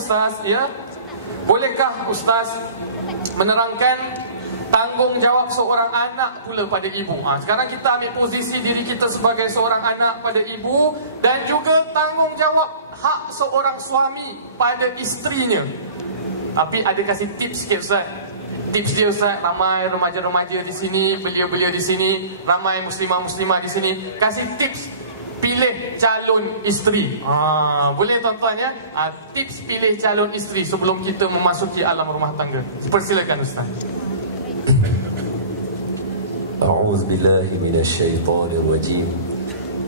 Ustaz, ya, bolehkah Ustaz menerangkan tanggungjawab seorang anak pula pada ibu? Sekarang kita ambil posisi diri kita sebagai seorang anak pada ibu, dan juga tanggungjawab hak seorang suami pada isterinya. Tapi ada kasih tips sikit Ustaz. Tips dia Ustaz, ramai remaja-remaja di sini, belia-belia di sini, ramai muslimah-muslimah di sini. Kasih tips pilih calon isteri. Boleh tuan-tuan ya? Tips pilih calon isteri sebelum kita memasuki alam rumah tangga. Persilakan Ustaz. A'udzu billahi minasyaitonir rajim.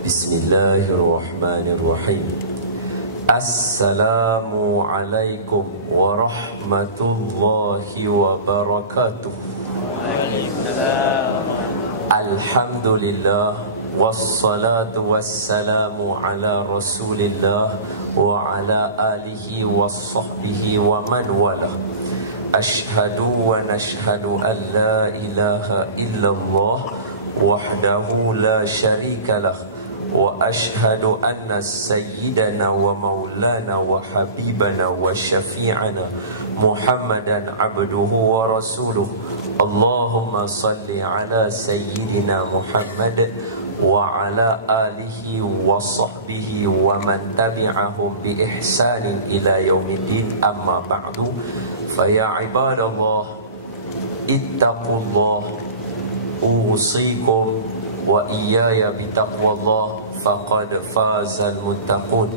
Bismillahirrahmanirrahim. Assalamualaikum warahmatullahi wabarakatuh. Waalaikumsalam. Alhamdulillah wassalatu wassalamu ala Rasulillah wa ala alihi wassahbihi wa man wala. Ashhadu wa nashhadu an la ilaha illallah wahdahu la syarika lah, wa ashhadu anna sayyidana wa maulana wa habibana wa syafi'ana Muhammadan abduhu wa rasuluh. Allahumma salli ala sayyidina Muhammad wa ala alihi wa sahbihi wa man tabi'ahum bi ihsanin ila yaumiddin. Amma ba'du, fa ya ibadallah ittaqullah, usikum wa iyaya bitaqwallah, faqad fazal muttaqun.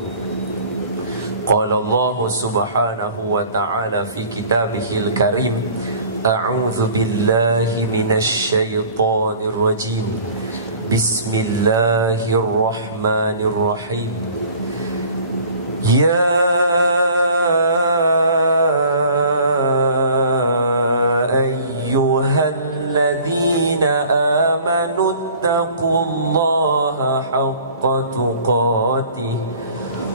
Qala Allah subhanahu wa ta'ala fi kitabihil karim, a'udzu billahi minasy syaithanir rajim. Bismillahirrahmanirrahim. Ya ayyuhalladzina amanu taqullaha haqqa tuqatih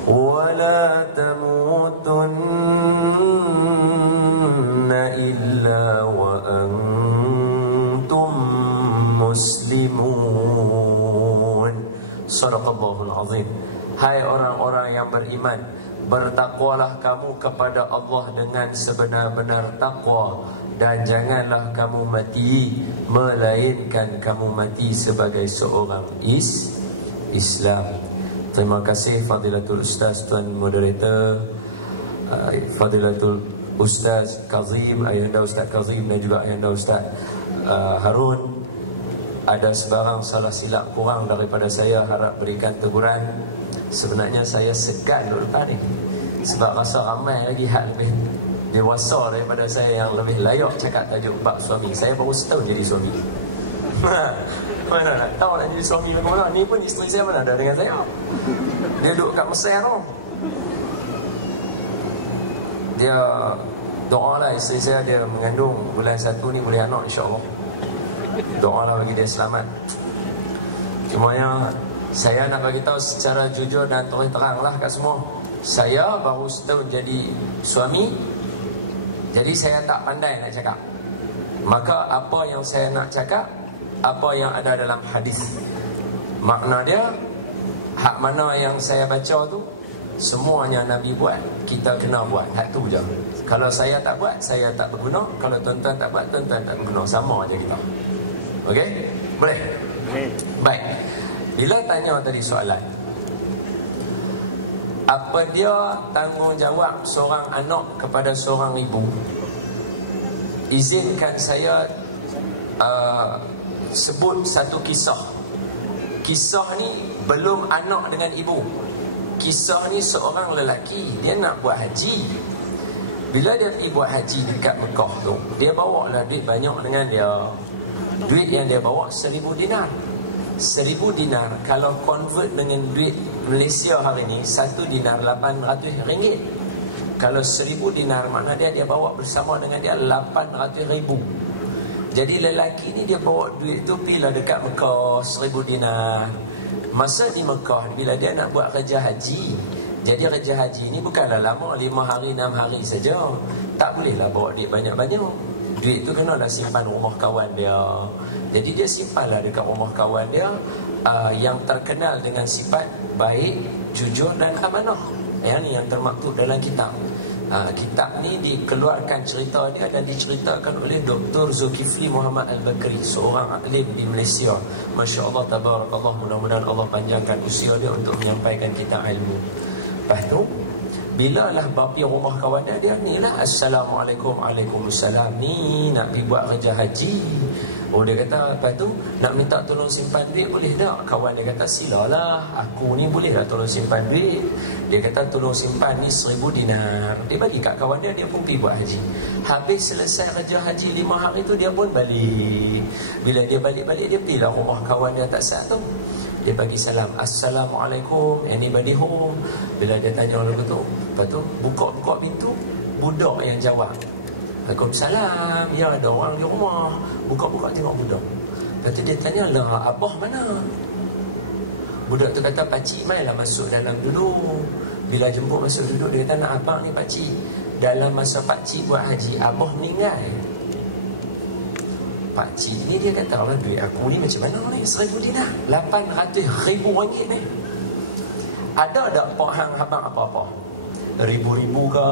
wa la tamutunna illa wa antum muslimun. Sadaqallahul azim. Hai orang-orang yang beriman, bertakwalah kamu kepada Allah dengan sebenar-benar takwa, dan janganlah kamu mati melainkan kamu mati sebagai seorang Islam. Terima kasih Fadilatul Ustaz Tuan Moderator, Fadilatul Ustaz Kazim, Ayahanda Ustaz Kazim, dan juga Ayahanda Ustaz Harun. Ada sebarang salah silap kurang daripada saya, harap berikan teguran. Sebenarnya saya segan dulu tadi, sebab rasa ramai lagi hal lebih dewasa daripada saya yang lebih layak cakap tajuk bab suami. Saya baru setahun jadi suami. Mana nak tahu nak jadi suami macam mana? Ni pun isteri saya mana ada dengan saya. Dia duduk kat Mesir tu. Dia doa lah isteri saya, dia mengandung bulan 1 ni boleh anak insya-Allah. Doa lah bagi dia selamat. Cuma yang saya nak bagi tahu secara jujur dan terang lah kat semua, saya baru setahun jadi suami, jadi saya tak pandai nak cakap. Maka apa yang saya nak cakap, apa yang ada dalam hadis, makna dia, hak mana yang saya baca tu, semuanya Nabi buat, kita kena buat. Hak tu je. Kalau saya tak buat, saya tak berguna. Kalau tuan-tuan tak buat, tuan-tuan tak berguna. Sama aja kita. Okey? Boleh? Baik. Bila tanya tadi soalan, apa dia tanggungjawab seorang anak kepada seorang ibu? Izinkan saya sebut satu kisah. Kisah ni belum anak dengan ibu. Kisah ni seorang lelaki, dia nak buat haji. Bila dia pergi buat haji dekat Mekah tu, dia bawa lah duit banyak dengan dia. Duit yang dia bawa 1,000 dinar. 1,000 dinar kalau convert dengan duit Malaysia hari ni, 1 dinar 800 ringgit. Kalau 1,000 dinar makna dia bawa bersama dengan dia 800,000. Jadi lelaki ni dia bawa duit tu pergilah dekat Mekah 1,000 dinar. Masa di Mekah bila dia nak buat kerja haji, jadi kerja haji ni bukanlah lama, 5 hari 6 hari saja. Tak bolehlah bawa duit banyak-banyak. Duit tu kenalah simpan rumah kawan dia. Jadi dia simpanlah dekat rumah kawan dia, yang terkenal dengan sifat baik, jujur dan amanah. Yang ni yang termaktub dalam kitab. Kitab ni dikeluarkan cerita dia dan diceritakan oleh Dr. Zulkifli Muhammad Al-Bakri, seorang alim di Malaysia. Masya Allah, tabarakallah, mudah-mudahan Allah panjangkan usia dia untuk menyampaikan kita ilmu. Lepas tu, bila lah bapi rumah kawan dia ni lah, Assalamualaikum, Waalaikumsalam, ni nak pergi buat kerja haji. Oh, dia kata, lepas tu nak minta tolong simpan duit boleh tak? Kawan dia kata, silalah, aku ni boleh lah tolong simpan duit. Dia kata, tolong simpan ni 1000 dinar. Dia bagi kat kawan dia, dia pun pergi buat haji. Habis selesai kerja haji 5 hari tu, dia pun balik. Bila dia balik-balik, dia pergi lah rumah kawan dia tak sat tu. Dia bagi salam, Assalamualaikum, anybody home? Bila dia tanya orang tu, lepas tu buka-buka pintu, budak yang jawab, Waalaikumsalam, ya ada orang di rumah. Buka-buka tengok budak. Lepas tu dia tanya, lah abah mana? Budak tu kata, pakcik mainlah masuk dalam duduk. Bila jemput masuk duduk, dia kata, nak abang ni pakcik, dalam masa pakcik buat haji, abah meninggal. Pakcik ni dia kata, Allah, duit aku ni macam mana ni? 1000 dinar, 800,000 ringgit ni. Ada tak pak hang abang apa-apa? Ribu-ribu ke?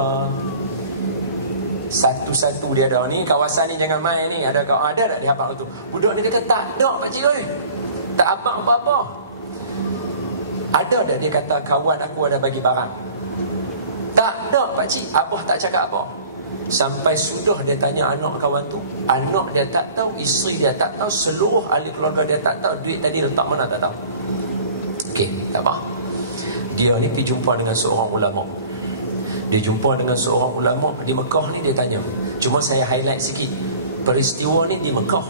Satu-satu dia ada ni, kawasan ni jangan main ni. Ada tak dia abang tu? Budak ni kata, tak ada pakcik oi, tak abang apa-apa. Ada tak dia kata, kawan aku ada bagi barang? Tak ada pakcik, abah tak cakap apa. Sampai sudah dia tanya anak kawan tu, anak dia tak tahu, isteri dia tak tahu, seluruh ahli keluarga dia tak tahu duit tadi letak mana, tak tahu. Okey, tak apa. Dia ni pergi jumpa dengan seorang ulama. Dia jumpa dengan seorang ulama di Mekah ni, dia tanya. Cuma saya highlight sikit peristiwa ni di Mekah.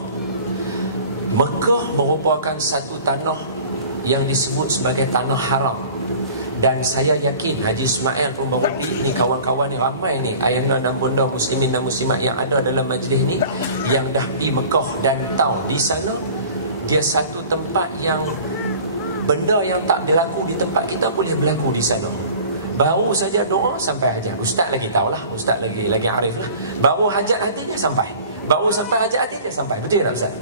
Mekah merupakan satu tanah yang disebut sebagai tanah haram. Dan saya yakin Haji Ismail pun baru ni, kawan-kawan ni ramai ni, ayana dan bunda muslimin dan muslimat yang ada dalam majlis ni, yang dah pergi Mekah dan tahu di sana dia satu tempat yang benda yang tak berlaku di tempat kita boleh berlaku di sana. Baru saja doa sampai hajat. Ustaz lagi tahulah, ustaz lagi arif lah. Baru hajat hatinya sampai. Baru sampai hajat hatinya sampai. Betul tak ustaz?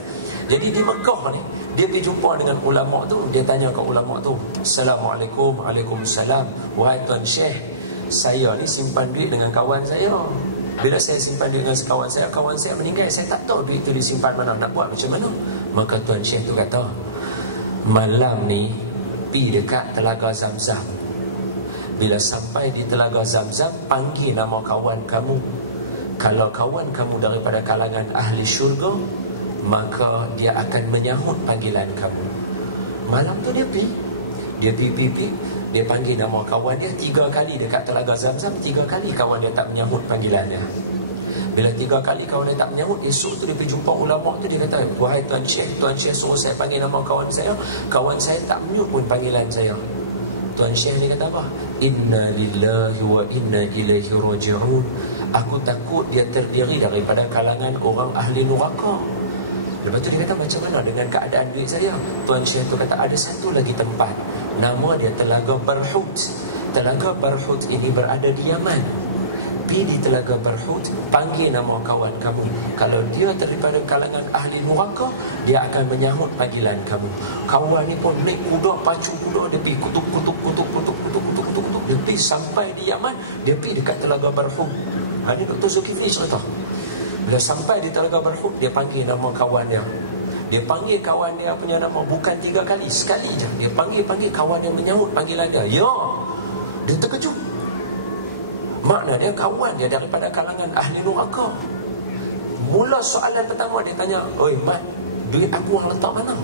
Jadi di Mekah ni, dia pergi jumpa dengan ulama tu. Dia tanya ke ulama tu, Assalamualaikum, Waalaikumsalam, wahai Tuan Syekh, saya ni simpan duit dengan kawan saya. Bila saya simpan duit dengan kawan saya meninggal. Saya tak tahu duit tu disimpan mana, nak buat macam mana. Maka Tuan Syekh tu kata, malam ni pergi dekat Telaga Zamzam. Bila sampai di Telaga Zamzam, panggil nama kawan kamu. Kalau kawan kamu daripada kalangan ahli syurga, maka dia akan menyahut panggilan kamu. Malam tu dia pergi. Dia panggil nama kawan dia 3 kali dekat Telaga Zamzam. 3 kali kawan dia tak menyahut panggilannya. Bila 3 kali kawan dia tak menyahut, esok tu dia pergi jumpa ulama tu. Dia kata, wahai Tuan Syekh suruh saya panggil nama kawan saya. Kawan saya tak menyahut pun panggilan saya. Tuan Syekh ni kata apa? Inna lillahi wa inna ilaihi raji'un. Aku takut dia terdiri daripada kalangan orang ahli neraka. Lepas tu dia kata, macam mana dengan keadaan duit saya? Tuan Syekh tu kata, ada satu lagi tempat, nama dia Telaga Barhut. Telaga Barhut ini berada di Yaman. Pergi di Telaga Barhut, panggil nama kawan kamu. Kalau dia daripada kalangan ahli neraka, dia akan menyahut panggilan kamu. Kawan ni pun naik kuda, pacu kuda, dia pergi kutuk. Dia pergi sampai di Yaman, dia pergi dekat Telaga Barhut. Ini Dr. Zulkifli cerita. Bila sampai di Telaga Barhut, dia panggil nama kawan dia. Dia panggil kawan dia punya nama bukan 3 kali, sekali je. Dia panggil kawan dia menyahut panggilan dia. Ya, dia terkejut. Makna dia kawan dia daripada kalangan ahli neraka. Mula soalan pertama dia tanya, oi Mat, duit aku orang letak mana?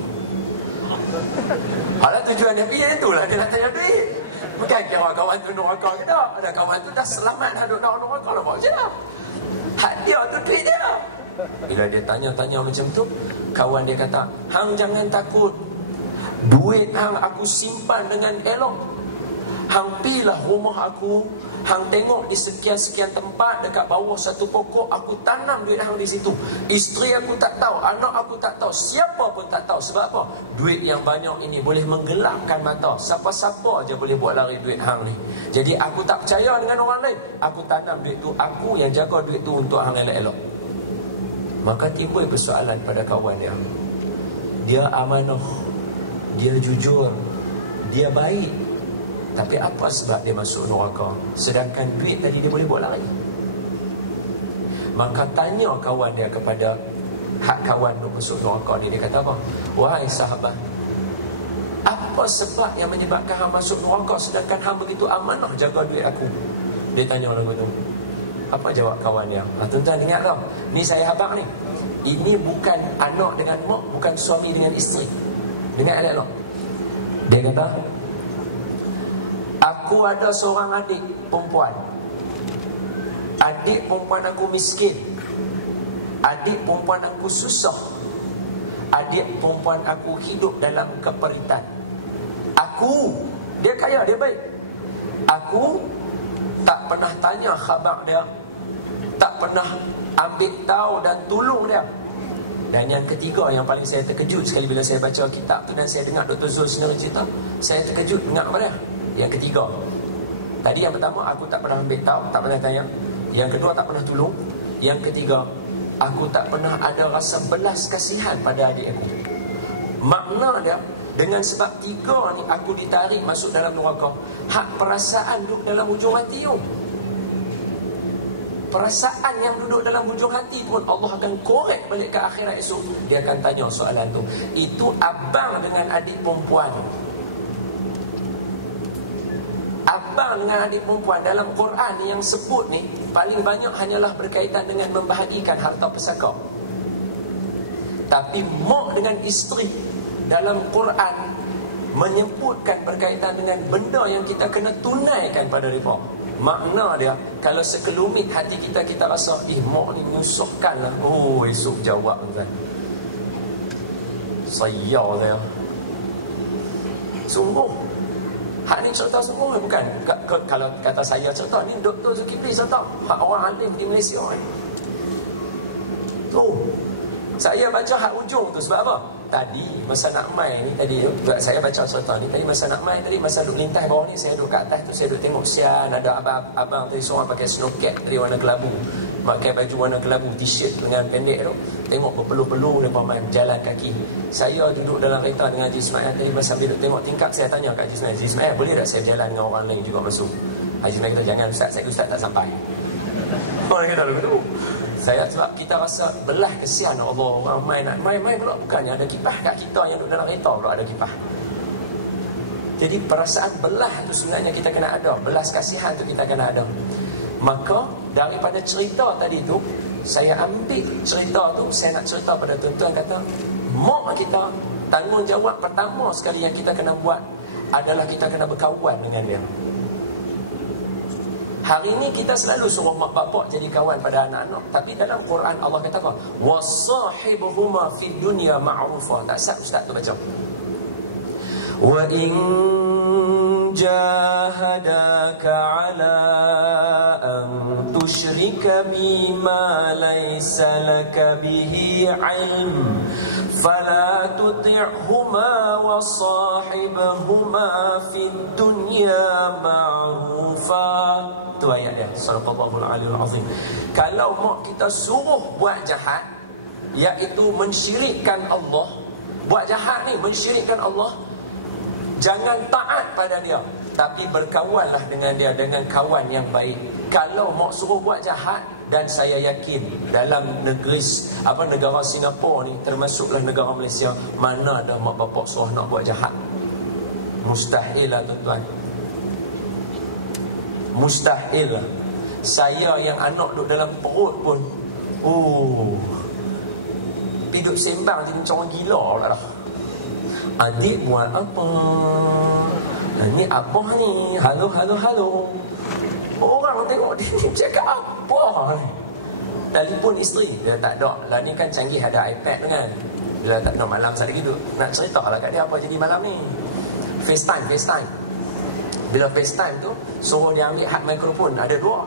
Alah, tujuan dia pergi itulah, dia nak tanya duit. Bukan kira kawan tu neraka ke tak. Ada kawan tu dah selamat, dah duduk dalam neraka lah, buat macam mana? Hak dia tu duit dia. Bila dia tanya-tanya macam tu, kawan dia kata, hang jangan takut, duit hang aku simpan dengan elok. Hang pilah rumah aku, hang tengok di sekian-sekian tempat, dekat bawah satu pokok aku tanam duit hang di situ. Isteri aku tak tahu, anak aku tak tahu, siapa pun tak tahu. Sebab apa? Duit yang banyak ini boleh menggelapkan mata. Siapa-siapa aja boleh buat lari duit hang ni. Jadi aku tak percaya dengan orang lain. Aku tanam duit tu, aku yang jaga duit tu untuk hang elok-elok. Maka timbul persoalan pada kawan dia. Dia amanah, dia jujur, dia baik. Tapi apa sebab dia masuk neraka? Sedangkan duit tadi dia boleh buat lari. Maka tanya kawan dia kepada hak kawan untuk masuk neraka ni. Dia kata apa? Wahai sahabat, apa sebab yang menyebabkan hang masuk neraka sedangkan hang begitu amanah jaga duit aku? Dia tanya orang itu. Apa jawab kawan dia? Tuan-tuan ingat tau, ni saya habaq ni. Ini bukan anak dengan mak, bukan suami dengan isteri. Dengar elok. Dia kata, aku ada seorang adik perempuan. Adik perempuan aku miskin. Adik perempuan aku susah. Adik perempuan aku hidup dalam keperitan. Aku, dia kaya, dia baik. Aku tak pernah tanya khabar dia, tak pernah ambil tahu dan tolong dia. Dan yang ketiga yang paling saya terkejut sekali bila saya baca kitab tu dan saya dengar Dr. Zul sendiri cerita, saya terkejut dengar apa dia. Yang ketiga, tadi yang pertama, aku tak pernah ambil tahu, tak pernah tanya. Yang kedua, tak pernah tolong. Yang ketiga, aku tak pernah ada rasa belas kasihan pada adik aku. Makna dia, dengan sebab tiga ni aku ditarik masuk dalam neraka. Hak perasaan duduk dalam hujung hati tu. Perasaan yang duduk dalam hujung hati pun Allah akan korek balik ke akhirat esok. Dia akan tanya soalan tu. Itu abang dengan adik perempuan. Abang dengan adik perempuan dalam Quran yang sebut ni paling banyak hanyalah berkaitan dengan membahagikan harta pusaka. Tapi mak dengan isteri dalam Quran menyebutkan berkaitan dengan benda yang kita kena tunaikan pada mereka. Makna dia, kalau sekelumit hati kita, kita rasa, mak ni nyusahkan lah. Oh, esok jawab kan. Saya saya sungguh. Hak ni cerita sungguh bukan? Kalau kata saya cerita, ni Dr. Zulkifli cerita. Hak orang alim di Malaysia kan. Tu, saya baca hak ujung tu sebab apa? Tadi masa nak mai ni tadi saya baca cerita ni tadi masa nak mai tadi masa duduk lintas bawah ni saya duduk kat atas tu saya duduk tengok sian ada abang tadi seorang pakai snow cap dari warna kelabu, pakai baju warna kelabu, t-shirt dengan pendek tu, tengok berpeluh-peluh depa main jalan kaki. Saya duduk dalam kereta dengan Haji Ismail tadi masa duduk tengok tingkap, saya tanya kat Haji Ismail, boleh tak saya jalan dengan orang lain juga masuk? Haji Ismail kata, jangan Ustaz tak sampai. Orang kata begitu. Saya sebab kita rasa belah kesian Allah, orang main pula bukannya ada kipas kat kita yang duduk dalam kereta pula ada kipas. Jadi perasaan belah tu sebenarnya kita kena ada, belas kasihan tu kita kena ada. Maka daripada cerita tadi tu, saya ambil cerita tu, saya nak cerita pada tuan-tuan kata, mak kita, tanggungjawab pertama sekali yang kita kena buat adalah kita kena berkawan dengan dia. Hari ini kita selalu suruh mak bapak jadi kawan pada anak-anak. Tapi dalam Quran Allah kata apa? وَصَاحِبُهُمَا فِي الدُّنْيَا مَعْرُوفًا. Tak sah Ustaz tu baca. وَإِنْ جَاهَدَاكَ عَلَىٰ أَنْ تُشْرِكَ بِمَا لَيْسَ لَكَ بِهِ عِلْمٌ فَلَا تُطِعْهُمَا وَصَاحِبْهُمَا فِي الدُّنْيَا مَعْرُوفًا. Itu ayat dia, Sadaqallahul Aliyul Azim. Kalau mak kita suruh buat jahat, iaitu mensyirikkan Allah, buat jahat ni mensyirikkan Allah, jangan taat pada dia, tapi berkawanlah dengan dia dengan kawan yang baik. Kalau mak suruh buat jahat, dan saya yakin dalam negara Singapura ni, termasuklah negara Malaysia, mana ada mak bapak suruh nak buat jahat? Mustahil lah tuan-tuan. Mustahil lah. Saya yang anak duduk dalam perut pun duduk sembang jadi macam orang gila lah. Adik buat apa? Ni abah ni, halo. Orang tengok dia ni cakap apa? Telefon isteri, dia tak ada. Lah ni kan canggih ada iPad tu kan. Dia tak ada malam sehari gitu. Nak cerita lah kat dia apa jadi malam ni. FaceTime. Bila FaceTime tu, suruh dia ambil hak mikrofon. Ada dua,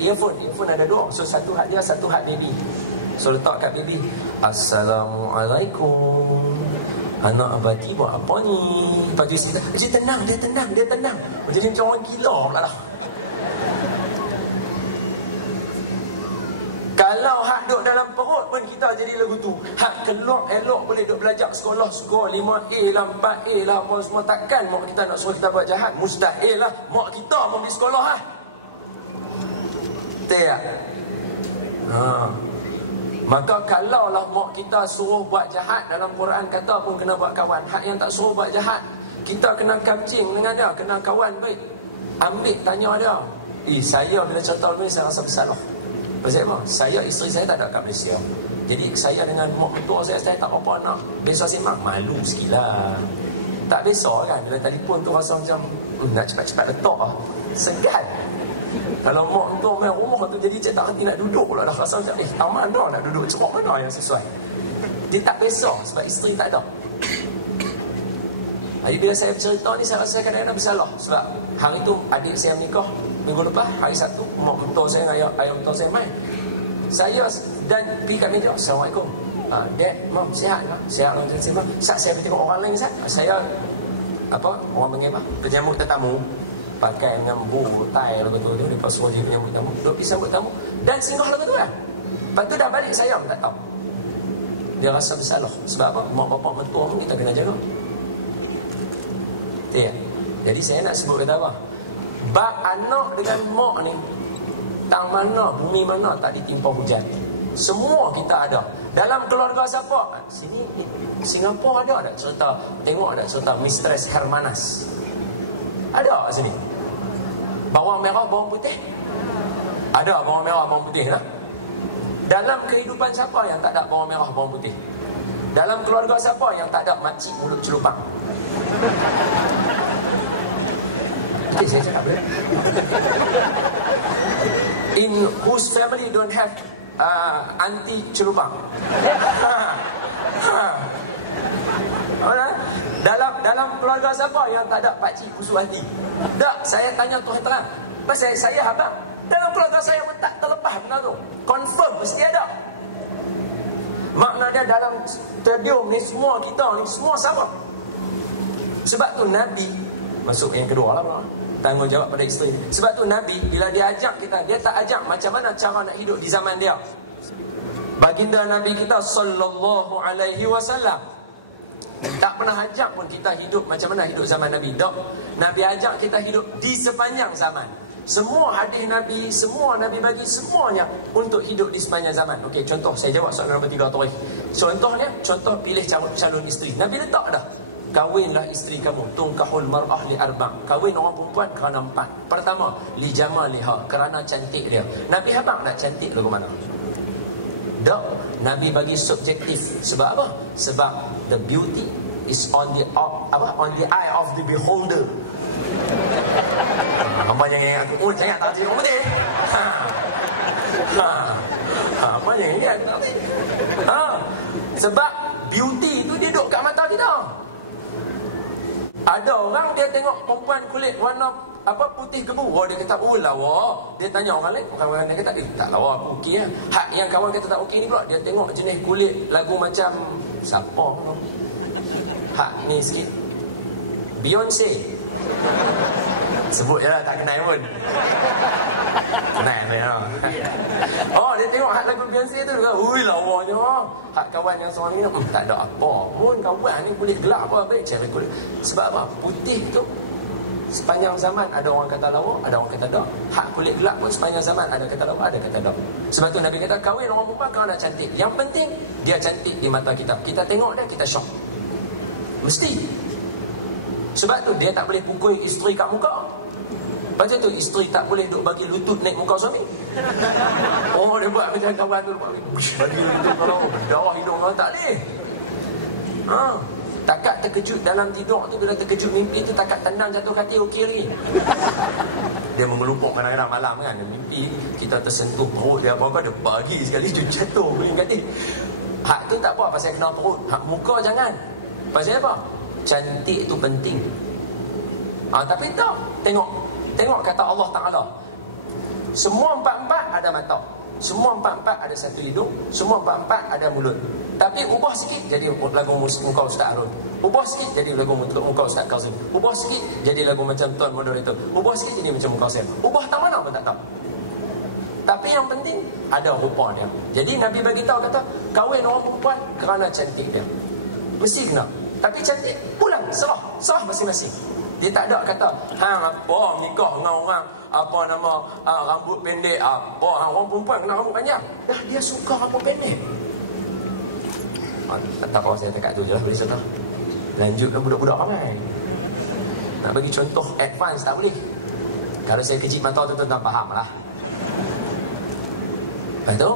earphone ada dua. So satu hak dia, satu hak baby. So letak kat baby, Assalamualaikum, anak abadi buat apa ni? Lepas tu isteri kata, dia tenang. Jadi macam orang gila pula lah. Kalau hak duduk dalam perut pun kita jadi lagu tu. Hak kelok elok boleh duk belajar sekolah, skor 5A lah, 4A lah, apa semua. Takkan mak kita nak suruh kita buat jahat? Mustahil lah. Mak kita pun pergi sekolah lah. Betul tak? Maka kalaulah mak kita suruh buat jahat, dalam Quran kata pun kena buat kawan. Hak yang tak suruh buat jahat, kita kena kamcing dengan dia, kena kawan baik. Ambil tanya dia. Saya bila cerita ni saya rasa bersalah. Pasal apa? Saya, isteri saya tak ada kat Malaysia. Jadi saya dengan mak mentua saya tak apa nak. Biasa semak, malu sikit lah. Tak biasa kan, bila telefon tu rasa macam nak cepat-cepat letak lah. Segan. Kalau mak mentua main rumah tu jadi cik tak hati nak duduk pula dah. Rasa macam mana nak duduk, cerak mana yang sesuai. Dia tak biasa sebab isteri tak ada. Jadi bila saya bercerita ni, saya rasa kadang-kadang bersalah. Sebab hari tu adik saya menikah, minggu lepas, hari Sabtu, mak mentua saya dengan ayah mentua saya main. Saya dan pergi kat meja. Assalamualaikum. Dad, Mam, sihat tak? Sihat lah. Saat saya tengok orang lain, Sat, saya orang panggil apa? Penyambut tetamu. Pakai dengan tai lagu tu. Lepas suruh dia penyambut tamu. Duduk pergi sambut tamu. Dan singgah lagu tu kan. Lepas tu dah balik saya tak tahu. Dia rasa bersalah. Sebab apa? Mak bapak mentua pun kita kena jaga. Ya. Jadi saya nak sebut kata apa? Bab anak dengan mak ni, tang mana, bumi mana tak ditimpa hujan. Semua kita ada. Dalam keluarga siapa? Sini Singapura ada tak cerita? Tengok ada cerita Mistress Hermanas? Ada kat sini. Bawang merah, bawang putih? Ada bawang merah, bawang putih lah. Dalam kehidupan siapa yang tak ada bawang merah, bawang putih? Dalam keluarga siapa yang tak ada makcik mulut celupang? Saya cakap boleh. In whose family don't have auntie celupang? Dalam keluarga siapa yang tak ada pakcik kusuk hati? Tak, saya tanya Tuhan terang. Pasal saya abang, dalam keluarga saya pun tak terlepas benda tu. Confirm mesti ada. Maknanya dalam stadium ni semua kita ni semua sama. Sebab tu Nabi, masuk yang kedua lah, tanggungjawab pada isteri. Sebab tu Nabi bila dia ajak kita, dia tak ajak macam mana cara nak hidup di zaman dia. Baginda Nabi kita sallallahu alaihi wasallam tak pernah ajak pun kita hidup macam mana hidup zaman Nabi. Tak. Nabi ajak kita hidup di sepanjang zaman. Semua hadis Nabi, semua Nabi bagi semuanya untuk hidup di sepanjang zaman. Okey, contoh saya jawab soalan nombor 3 tadi. Contohnya, contoh pilih calon isteri. Nabi letak dah. Kawinlah isteri kamu, tungkahul mar'ah li arba'. Kawin orang perempuan kerana 4. Pertama, li jamaliha, kerana cantik dia. Nabi habaq nak cantik lagu mana? Tak. Nabi bagi subjektif. Sebab apa? Sebab the beauty is on the eye of the beholder. Apa yang aku saya tak tahu betul. Apa yang ini aku tak tahu. Sebab beauty itu dia duduk kat mata kita. Ada orang dia tengok perempuan kulit warna putih kebu, dia kata lawa. Dia tanya orang lain, orang dia kata tak lawa, aku okey lah. Hak yang kawan kata tak okey ni pula, dia tengok jenis kulit lagu macam siapa? Hak ni sikit Beyonce. Sebut je lah, tak kenal pun. Kenal dia. Dia tengok hak lagu Beyonce tu, dia kata lawanya. Hak kawan yang seorang ni tak ada apa pun, kawan ni kulit gelap apa baik cari kulit. Sebab apa? Putih tu sepanjang zaman ada orang kata lawa, ada orang kata tak. Hak kulit gelap pun sepanjang zaman ada kata lawa, ada kata tak. Sebab tu Nabi kata kahwin orang perempuan kerana cantik. Yang penting dia cantik di mata kita. Kita tengok dia, kita syok. Mesti. Sebab tu dia tak boleh pukul isteri kat muka. Macam tu isteri tak boleh duk bagi lutut naik muka suami. Dia buat macam kawan tu bagi lutut kalau berdarah hidung kalau tak boleh. Takat terkejut dalam tidur tu, bila terkejut mimpi tu takat tendang jatuh kaki okey lagi. Dia mengelupuk kadang-kadang malam kan, mimpi kita tersentuh perut dia apa-apa, dia bagi sekali dia jatuh punya kaki. Hak tu tak apa pasal kena perut, hak muka jangan. Pasal apa? Cantik tu penting. Tapi tak, tengok kata Allah Ta'ala, semua empat-empat ada mata, semua empat-empat ada satu hidung, semua empat-empat ada mulut. Tapi ubah sikit jadi lagu muka Ustaz Harun, ubah sikit jadi lagu muka Ustaz Kazim, ubah sikit jadi lagu macam Tuan Moderator, ubah sikit jadi macam muka saya. Ubah tak mana pun tak tahu. Tapi yang penting ada rupa dia. Jadi Nabi bagi tahu kata, kahwin orang perempuan kerana cantik dia. Mesti kena. Tapi cantik pulang, serah masing-masing. Dia tak ada kata, hang apa nikah dengan orang apa nama rambut pendek, apa orang perempuan kena rambut panjang. Dah dia suka rambut pendek. Tak apa, saya dekat tu je lah boleh contoh. Lanjutkan budak-budak ramai. Nak bagi contoh advance tak boleh. Kalau saya kejip mata tu tuan faham lah. Lepas tu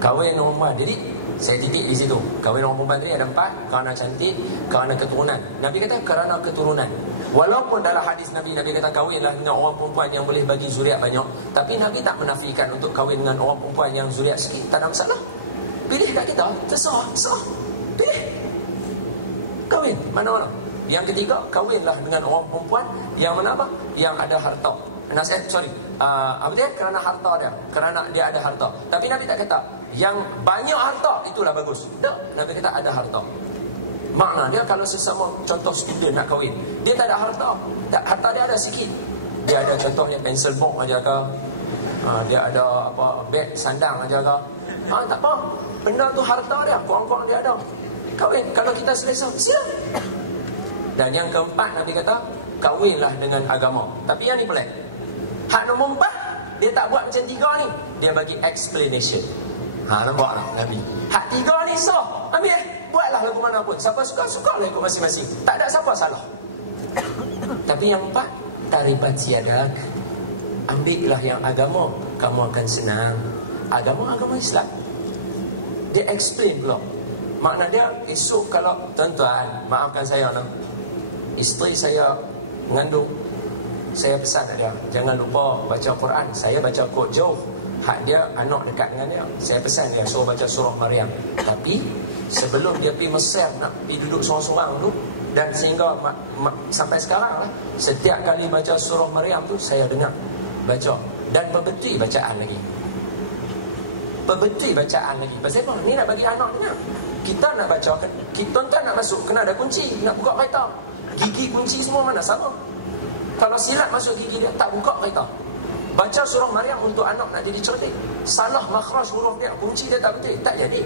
kahwin orang perempuan. Jadi saya titik di situ. Kahwin orang perempuan tadi ada 4. Kerana cantik, kerana keturunan. Nabi kata kerana keturunan. Walaupun dalam hadis Nabi kata kahwinlah dengan orang perempuan yang boleh bagi zuriat banyak, tapi Nabi tak menafikan untuk kahwin dengan orang perempuan yang zuriat sikit. Tak ada masalah. Pilih kat kita, terserah. Pilih. Kahwin mana-mana. Yang ketiga, kahwinlah dengan orang perempuan yang mana apa? Yang ada harta. Apa dia? Kerana harta dia. Kerana dia ada harta. Tapi Nabi tak kata yang banyak harta itulah bagus. Tak. Nabi kata ada harta. Makna dia kalau sesama contoh student nak kahwin, dia tak ada harta. Harta dia ada sikit. Dia ada contohnya pencil box aja ke. Dia ada apa beg sandang aja ke. Tak apa. Benda tu harta dia, kurang-kurang dia ada. Kahwin kalau kita selesa, sila. Dan yang keempat Nabi kata, kahwinlah dengan agama. Tapi yang ni pelik. Hak nombor 4, dia tak buat macam 3 ni. Dia bagi explanation. Nampak tak Nabi? Hak 3 ni ambil. Buatlah lagu mana pun. Siapa suka lah ikut masing-masing. Tak ada siapa salah. Tapi yang 4, taribat siadak. Ambillah yang agama, kamu akan senang. Agama Islam. Dia explain pula. Makna dia esok kalau tuan-tuan, maafkan saya lah, isteri saya mengandung, saya pesan dia, jangan lupa baca Quran. Saya baca kod jauh, hak dia anak dekat dengan dia. Saya pesan dia suruh baca surah Maryam. Tapi sebelum dia pergi Mesir nak pergi duduk seorang-seorang tu, dan sehingga sampai sekarang lah, setiap kali baca surah Maryam tu saya dengar baca dan berbetul bacaan lagi. Pasal apa? Ni nak bagi anak dengar. Kita nak baca, kita tak nak masuk, kena ada kunci, nak buka kereta. Gigi kunci semua mana sama. Kalau silap masuk gigi dia, tak buka kereta. Baca surah Maryam untuk anak nak jadi cerdik. Salah makhraj huruf dia, kunci dia tak betul, tak jadi.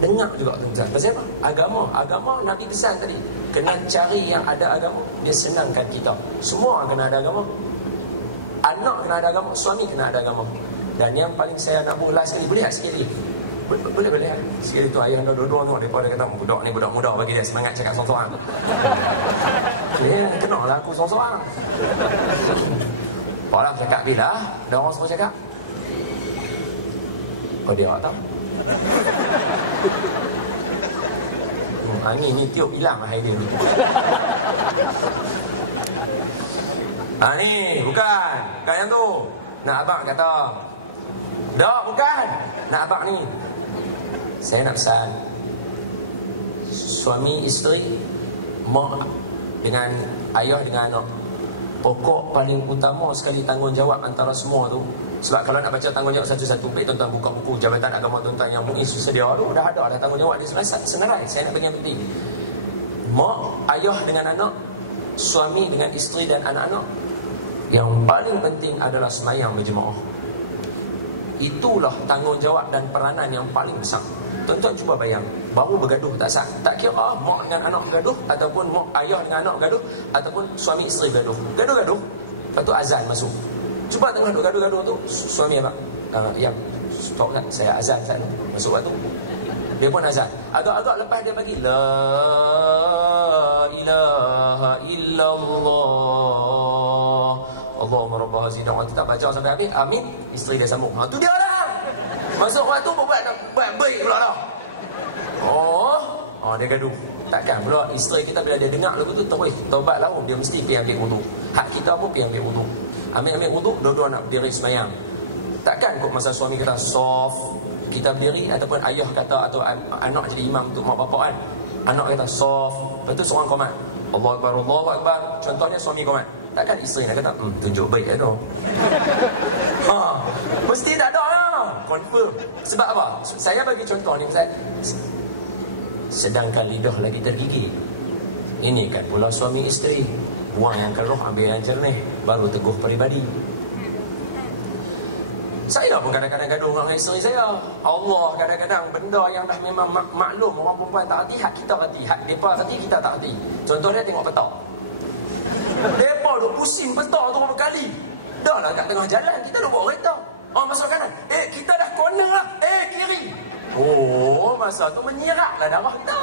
Dengar juga tuan-tuan. Pasal apa? Agama Nabi pesan tadi, kena cari yang ada agama. Dia senangkan kita. Semua kena ada agama. Anak kena ada agama, suami kena ada agama. Dan yang paling saya nak buat sekali, boleh tak sikit lagi? Boleh. Sekali tu ayah anda dua-dua tengok, mereka kata budak ni budak muda, bagi dia semangat cakap sorang-sorang. Kenal lah aku sorang-sorang. Orang cakap bila ada orang semua cakap, kau dia tak tahu. Ni tiup hilang lah idea ni. Ni bukan yang tu. Nak abang kata, dah bukan nak abang ni. Saya nak pesan, suami isteri, mak dengan ayah dengan anak, pokok paling utama sekali tanggungjawab antara semua tu. Sebab kalau nak baca tanggungjawab satu-satu, baik tuan-tuan buka buku Jabatan Agama tuan-tuan yang MUIS sedia tu, dah ada tanggungjawab dia senarai. Saya nak bagi yang penting, mak, ayah dengan anak, suami dengan isteri dan anak-anak. Yang paling penting adalah semayang berjemaah. Itulah tanggungjawab dan peranan yang paling besar. Tuan-tuan cuba bayang, baru bergaduh tak kira mak dengan anak bergaduh, ataupun mak ayah dengan anak bergaduh, ataupun suami isteri bergaduh. Gaduh-gaduh, lepas tu azan masuk. Cuba tengok gaduh-gaduh tu, suami apa? Yang stop kan, saya azan sana. Masuk waktu, dia pun azan. Agak-agak lepas dia bagi la ilaha illallah Allahumma rabbah hazidah, orang tak baca sampai habis, amin, isteri dia sambung. Tu dia orang masuk waktu buat baik pula dah. Dia gaduh. Takkan pula isteri kita bila dia dengar lagu tu terus taubat lah, dia mesti pergi ambil wudu. Hak kita pun pergi ambil wudu. Ambil wudu, dua-dua nak berdiri semayang. Takkan kot masa suami kita soft, kita berdiri, ataupun ayah kata, atau anak jadi imam untuk mak bapak kan, anak kata soft, lepas tu seorang komat Allahu Akbar, Allahu Akbar, contohnya suami komat. Takkan isteri nak kata tunjuk baik ya tu. Mesti tak ada lah, confirm. Sebab apa? Saya bagi contoh ni Ustaz. Sedangkan lidah lagi tergigit, ini kan pula suami isteri, buang yang keruh, ambil yang jernih, baru teguh peribadi. Saya pun kadang-kadang gaduh dengan isteri saya. Allah kadang-kadang benda yang dah memang maklum orang perempuan tak reti, hak kita reti. Hak mereka reti, kita tak reti. Contohnya tengok peta. Mereka duk pusing peta tu berapa kali. Dah lah kat tengah jalan, kita duk bawa kereta. Oh, masuk kanan. Kita dah corner lah. Kiri. Oh, masa tu menyirak lah darah kita.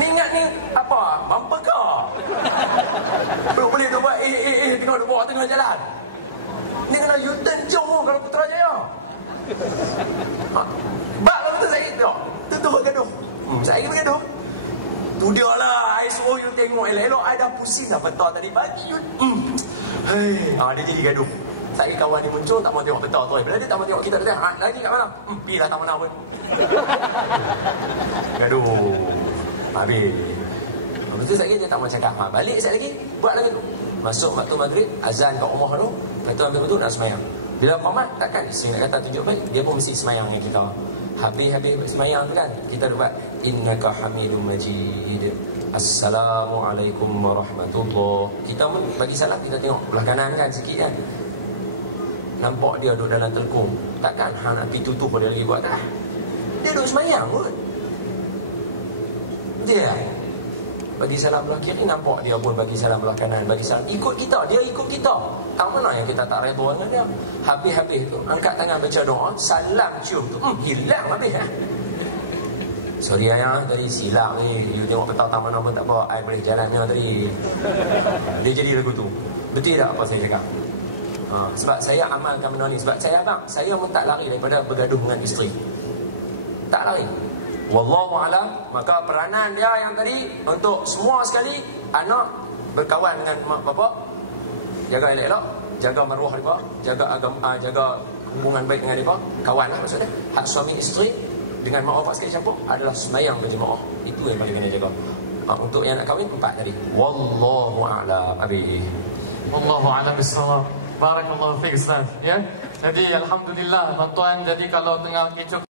Ni ingat ni apa? Bumper car. Boleh tu buat tengok duk bawa tengah jalan. Ni kena U-turn jauh kalau Putrajaya. Bak lah betul saya tu. Tutup gaduh. Saya bergaduh. Tu dia lah. I suruh you tengok elok-elok. I dah pusing dah peta tadi pagi. Dia jadi gaduh. Saya kawan dia muncul tak mau tengok peta tu. Bila dia tak mau tengok kita dia lagi kat mana? Pergilah tak mana pun. Gaduh. Habis. Lepas tu saya dia tak mau cakap. Balik saya lagi. Buat lagi tu. Masuk waktu maghrib, azan kat rumah tu. Lepas tu ambil betul nak semayang. Bila qamat, takkan isteri nak kata tunjuk balik. Dia pun mesti semayang dengan kita. Habis semayang tu kan, kita buat innaka hamidum majid. Assalamualaikum warahmatullahi. Kita pun bagi salam, kita tengok belah kanan kan sikit kan. Nampak dia duduk dalam telkung. Takkan nak pergi tutup dia lagi buat tak? Dia duduk semayang pun. Dia bagi salam belah kiri, nampak dia pun bagi salam belah kanan, bagi salam. Ikut kita, dia ikut kita. Tak mana yang kita tak redha dengan dia. Habis tu, angkat tangan baca doa, salam cium tu, hilang habis ha. Sorry ayah, tadi silap ni. You tengok peta tak mana pun tak apa, I boleh jalannya tadi. Dia jadi lagu tu. Betul tak apa saya cakap? Sebab saya amalkan benda ni. Sebab saya saya pun tak lari daripada bergaduh dengan isteri. Tak lari. Wallahu alam. Maka peranan dia yang tadi untuk semua sekali, anak berkawan dengan mak bapak, jaga elok-elok, jaga maruah mereka, jaga agama, jaga hubungan baik dengan mereka, kawan lah maksudnya. Hak suami isteri dengan mak bapak sekali campur adalah semayang berjemaah. Itu yang paling kena jaga. Untuk yang nak kahwin 4 tadi. Wallahu a'lam. Wallahu a'lam bissawab. Barakallahu fiik Ustaz. Ya. Jadi alhamdulillah tuan-tuan, jadi kalau tengah kecoh